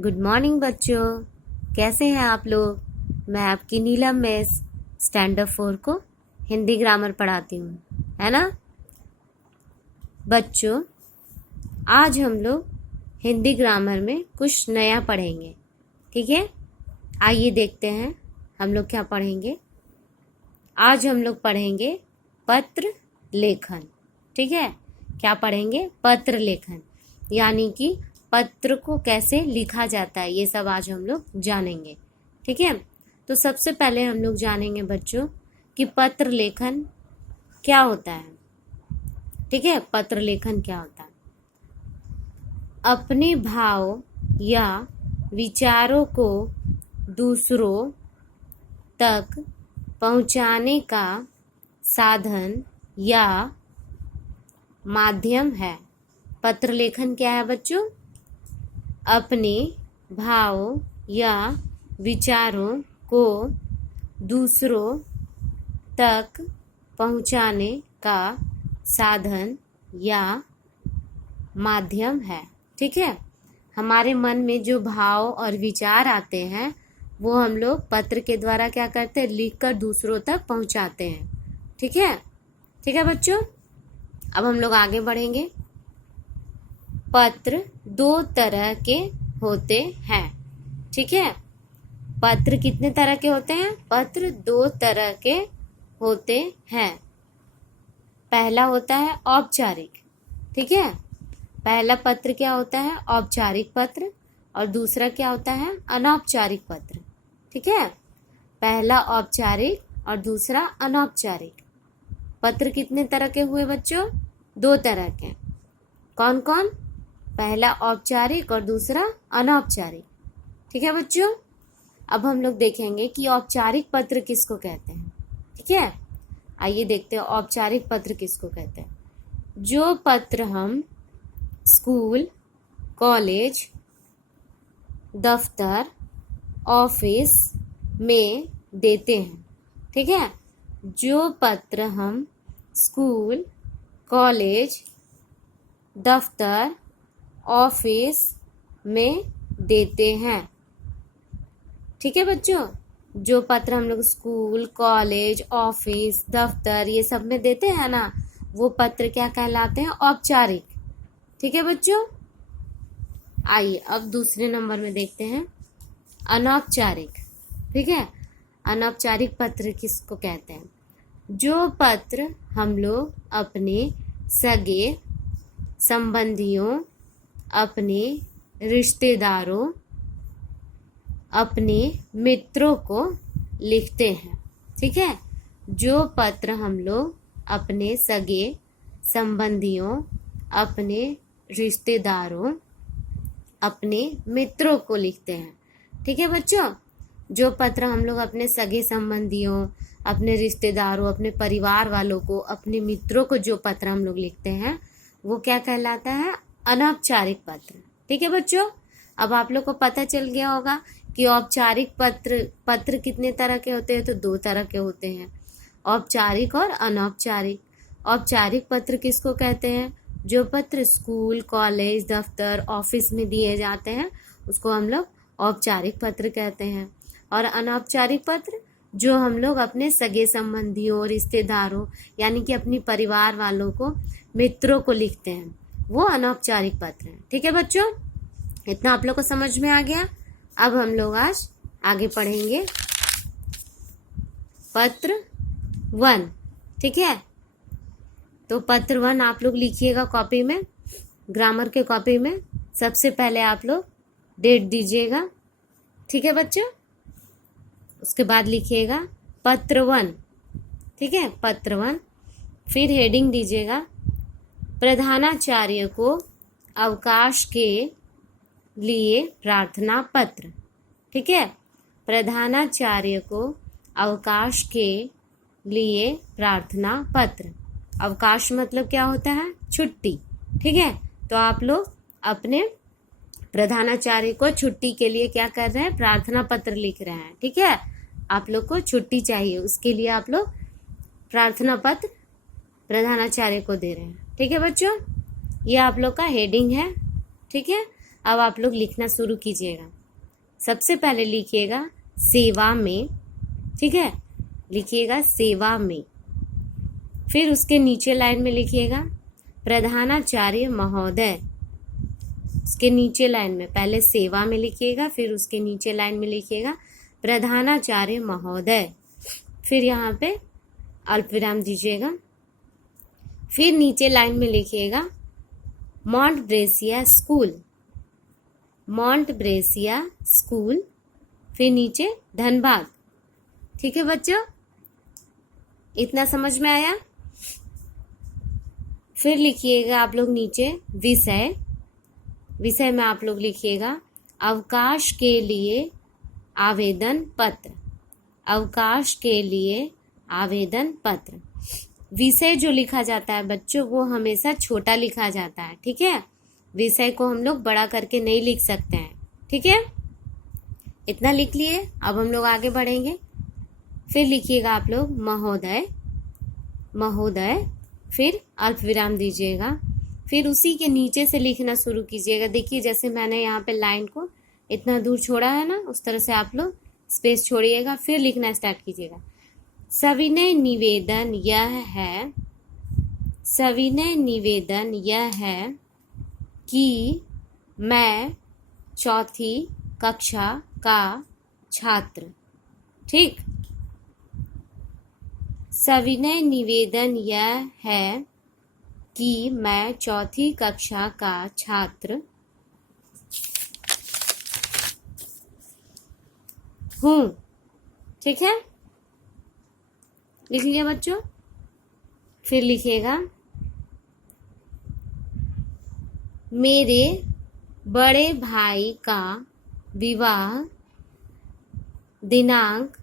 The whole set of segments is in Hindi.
गुड मॉर्निंग बच्चों, कैसे हैं आप लोग। मैं आपकी नीलम मिस स्टैंडर्ड 4 को हिंदी ग्रामर पढ़ाती हूँ, है ना बच्चों। आज हम लोग हिंदी ग्रामर में कुछ नया पढ़ेंगे, ठीक है। आइए देखते हैं हम लोग क्या पढ़ेंगे। आज हम लोग पढ़ेंगे पत्र लेखन, ठीक है। क्या पढ़ेंगे? पत्र लेखन, यानी कि पत्र को कैसे लिखा जाता है, ये सब आज हम लोग जानेंगे, ठीक है। तो सबसे पहले हम लोग जानेंगे बच्चों कि पत्र लेखन क्या होता है, ठीक है। पत्र लेखन क्या होता है? अपने भाव या विचारों को दूसरों तक पहुंचाने का साधन या माध्यम है। पत्र लेखन क्या है बच्चों? अपने भावों या विचारों को दूसरों तक पहुंचाने का साधन या माध्यम है, ठीक है। हमारे मन में जो भाव और विचार आते हैं वो हम लोग पत्र के द्वारा क्या करते हैं? लिखकर दूसरों तक पहुंचाते हैं, ठीक है। ठीक है बच्चों, अब हम लोग आगे बढ़ेंगे। पत्र दो तरह के होते हैं, ठीक है। पत्र कितने तरह के होते हैं? पत्र दो तरह के होते हैं। पहला होता है औपचारिक, ठीक है। पहला पत्र क्या होता है? औपचारिक पत्र। और दूसरा क्या होता है? अनौपचारिक पत्र, ठीक है। पहला औपचारिक और दूसरा अनौपचारिक। पत्र कितने तरह के हुए बच्चों? दो तरह के। कौन कौन? पहला औपचारिक और दूसरा अनौपचारिक, ठीक है बच्चों। अब हम लोग देखेंगे कि औपचारिक पत्र किसको कहते हैं, ठीक है। आइए देखते हैं औपचारिक पत्र किसको कहते हैं। जो पत्र हम स्कूल, कॉलेज, दफ्तर, ऑफिस में देते हैं, ठीक है। जो पत्र हम स्कूल, कॉलेज, दफ्तर, ऑफिस में देते हैं, ठीक है बच्चों। जो पत्र हम लोग स्कूल, कॉलेज, ऑफिस, दफ्तर ये सब में देते हैं ना, वो पत्र क्या कहलाते हैं? औपचारिक, ठीक है बच्चों। आइए अब दूसरे नंबर में देखते हैं अनौपचारिक, ठीक है। अनौपचारिक पत्र किसको कहते हैं? जो पत्र हम लोग अपने सगे संबंधियों, अपने रिश्तेदारों, अपने मित्रों को लिखते हैं, ठीक है। जो पत्र हम लोग अपने सगे संबंधियों, अपने रिश्तेदारों, अपने मित्रों को लिखते हैं, ठीक है बच्चों। जो पत्र हम लोग अपने सगे संबंधियों, अपने रिश्तेदारों, अपने परिवार वालों को, अपने मित्रों को जो पत्र हम लोग लिखते हैं वो क्या कहलाता है? अनौपचारिक पत्र, ठीक है बच्चों। अब आप लोग को पता चल गया होगा कि औपचारिक पत्र कितने तरह के होते हैं। तो दो तरह के होते हैं, औपचारिक और अनौपचारिक। औपचारिक पत्र किसको कहते हैं? जो पत्र स्कूल, कॉलेज, दफ्तर, ऑफिस में दिए जाते हैं उसको हम लोग औपचारिक पत्र कहते हैं। और अनौपचारिक पत्र जो हम लोग अपने सगे संबंधियों, रिश्तेदारों यानी कि अपनी परिवार वालों को, मित्रों को लिखते हैं, वो अनौपचारिक पत्र हैं, ठीक है बच्चों। इतना आप लोग को समझ में आ गया। अब हम लोग आज आगे पढ़ेंगे पत्र 1, ठीक है। तो पत्र 1 आप लोग लिखिएगा कॉपी में, ग्रामर के कॉपी में। सबसे पहले आप लोग डेट दीजिएगा, ठीक है बच्चों। उसके बाद लिखिएगा पत्र 1, ठीक है, पत्र 1। फिर हेडिंग दीजिएगा प्रधानाचार्य को अवकाश के लिए प्रार्थना पत्र, ठीक है। प्रधानाचार्य को अवकाश के लिए प्रार्थना पत्र। अवकाश मतलब क्या होता है? छुट्टी, ठीक है। तो आप लोग अपने प्रधानाचार्य को छुट्टी के लिए क्या कर रहे हैं? प्रार्थना पत्र लिख रहे हैं, ठीक है। आप लोग को छुट्टी चाहिए, उसके लिए आप लोग प्रार्थना पत्र प्रधानाचार्य को दे रहे हैं, ठीक है बच्चों। ये आप लोग का हेडिंग है, ठीक है। अब आप लोग लिखना शुरू कीजिएगा। सबसे पहले लिखिएगा सेवा में, ठीक है, लिखिएगा सेवा में। फिर उसके नीचे लाइन में लिखिएगा प्रधानाचार्य महोदय। उसके नीचे लाइन में पहले सेवा में लिखिएगा, फिर उसके नीचे लाइन में लिखिएगा प्रधानाचार्य महोदय। फिर यहाँ पे अल्पविराम दीजिएगा। फिर नीचे लाइन में लिखिएगा Mount Brescia school, Mount Brescia school. फिर नीचे धनबाद। ठीक है बच्चों, इतना समझ में आया? फिर लिखिएगा आप लोग नीचे विषय। विषय में आप लोग लिखिएगा अवकाश के लिए आवेदन पत्र, अवकाश के लिए आवेदन पत्र। विषय जो लिखा जाता है बच्चों वो हमेशा छोटा लिखा जाता है, ठीक है। विषय को हम लोग बड़ा करके नहीं लिख सकते हैं, ठीक है। इतना लिख लिए। अब हम लोग आगे बढ़ेंगे। फिर लिखिएगा आप लोग महोदय, महोदय। फिर अल्पविराम दीजिएगा। फिर उसी के नीचे से लिखना शुरू कीजिएगा। देखिए जैसे मैंने यहाँ पे लाइन को इतना दूर छोड़ा है ना, उस तरह से आप लोग स्पेस छोड़िएगा। फिर लिखना स्टार्ट कीजिएगा। सविनय निवेदन यह है, सविनय निवेदन यह है कि मैं चौथी कक्षा का छात्र, ठीक। सविनय निवेदन यह है कि मैं चौथी कक्षा का छात्र हूँ, ठीक है। लिख लिया बच्चों। फिर लिखिएगा मेरे बड़े भाई का विवाह दिनांक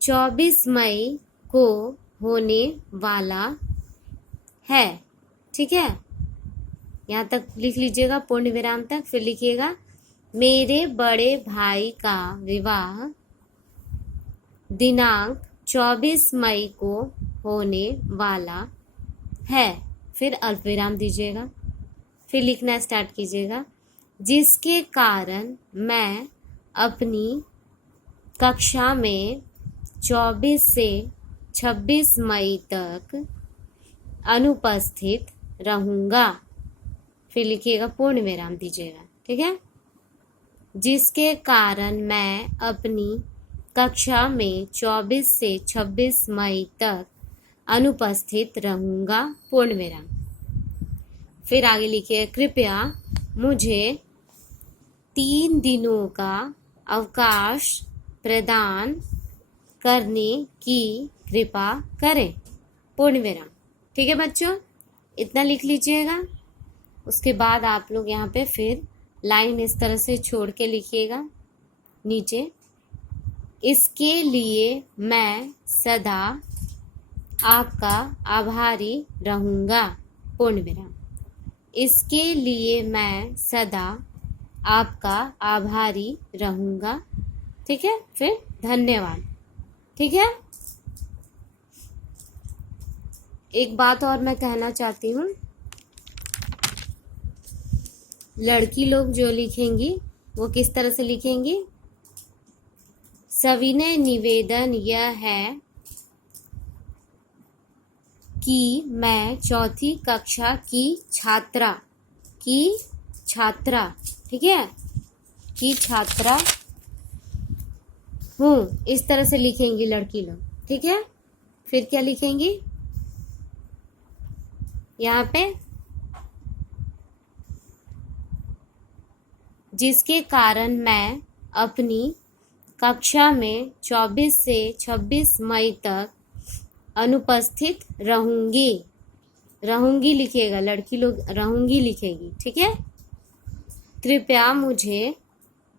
24 मई को होने वाला है, ठीक है। यहाँ तक लिख लीजिएगा पूर्ण विराम तक। फिर लिखिएगा मेरे बड़े भाई का विवाह दिनांक 24 मई को होने वाला है। फिर अल्पविराम दीजिएगा। फिर लिखना स्टार्ट कीजिएगा जिसके कारण मैं अपनी कक्षा में 24 से 26 मई तक अनुपस्थित रहूँगा। फिर लिखिएगा पूर्ण विराम दीजिएगा, ठीक है। जिसके कारण मैं अपनी कक्षा में 24 से 26 मई तक अनुपस्थित रहूँगा, पूर्ण विराम। फिर आगे लिखिए कृपया मुझे 3 दिनों का अवकाश प्रदान करने की कृपा करें, पूर्ण विराम। ठीक है बच्चों, इतना लिख लीजिएगा। उसके बाद आप लोग यहाँ पे फिर लाइन इस तरह से छोड़ के लिखिएगा नीचे। इसके लिए मैं सदा आपका आभारी रहूँगा, पूर्ण विराम। इसके लिए मैं सदा आपका आभारी रहूँगा, ठीक है। फिर धन्यवाद, ठीक है। एक बात और मैं कहना चाहती हूँ, लड़की लोग जो लिखेंगी वो किस तरह से लिखेंगी? सविनय निवेदन यह है कि मैं चौथी कक्षा की छात्रा ठीक है, की छात्रा हूँ, इस तरह से लिखेंगी लड़की लोग, ठीक है। फिर क्या लिखेंगी यहाँ पे? जिसके कारण मैं अपनी कक्षा में 24 से 26 मई तक अनुपस्थित रहूंगी। रहूंगी लिखिएगा, लड़की लोग रहूंगी लिखेगी, ठीक है। कृपया मुझे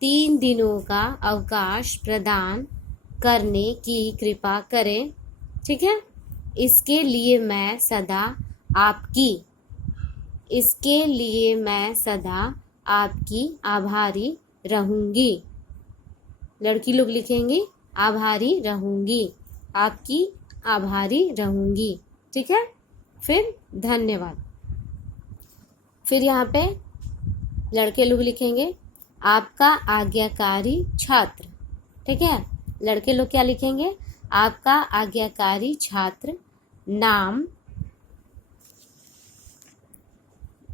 3 दिनों का अवकाश प्रदान करने की कृपा करें, ठीक है। इसके लिए मैं सदा आपकी आभारी रहूंगी। लड़की लोग लिखेंगी आभारी रहूंगी, आपकी आभारी रहूंगी, ठीक है। फिर धन्यवाद। फिर यहाँ पे लड़के लोग लिखेंगे आपका आज्ञाकारी छात्र। ठीक है, लड़के लोग क्या लिखेंगे? आपका आज्ञाकारी छात्र, नाम,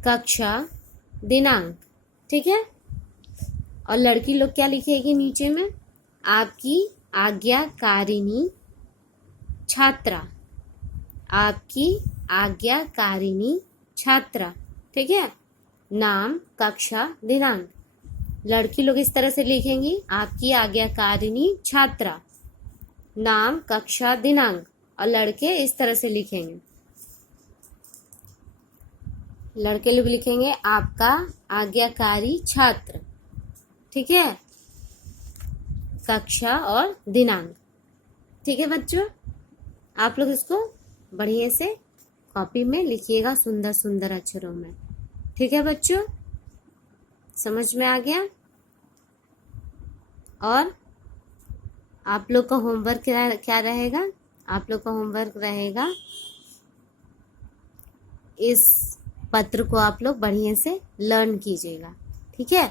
कक्षा, दिनांक। ठीक है, और लड़की लोग क्या लिखेगी नीचे में? आपकी आज्ञाकारिणी छात्रा, आपकी आज्ञाकारिणी छात्रा। ठीक है, नाम, कक्षा, दिनांक। लड़की लोग इस तरह से लिखेंगी आपकी आज्ञाकारिणी छात्रा, नाम, कक्षा, दिनांक, और लड़के इस तरह से लिखेंगे। लड़के लोग लिखेंगे आपका आज्ञाकारी छात्र। ठीक है, कक्षा और दिनांक। ठीक है बच्चों, आप लोग इसको बढ़िया से कॉपी में लिखिएगा सुंदर सुंदर अक्षरों में। ठीक है बच्चों, समझ में आ गया? और आप लोग का होमवर्क क्या रहेगा? आप लोग का होमवर्क रहेगा इस पत्र को आप लोग बढ़िया से लर्न कीजिएगा। ठीक है।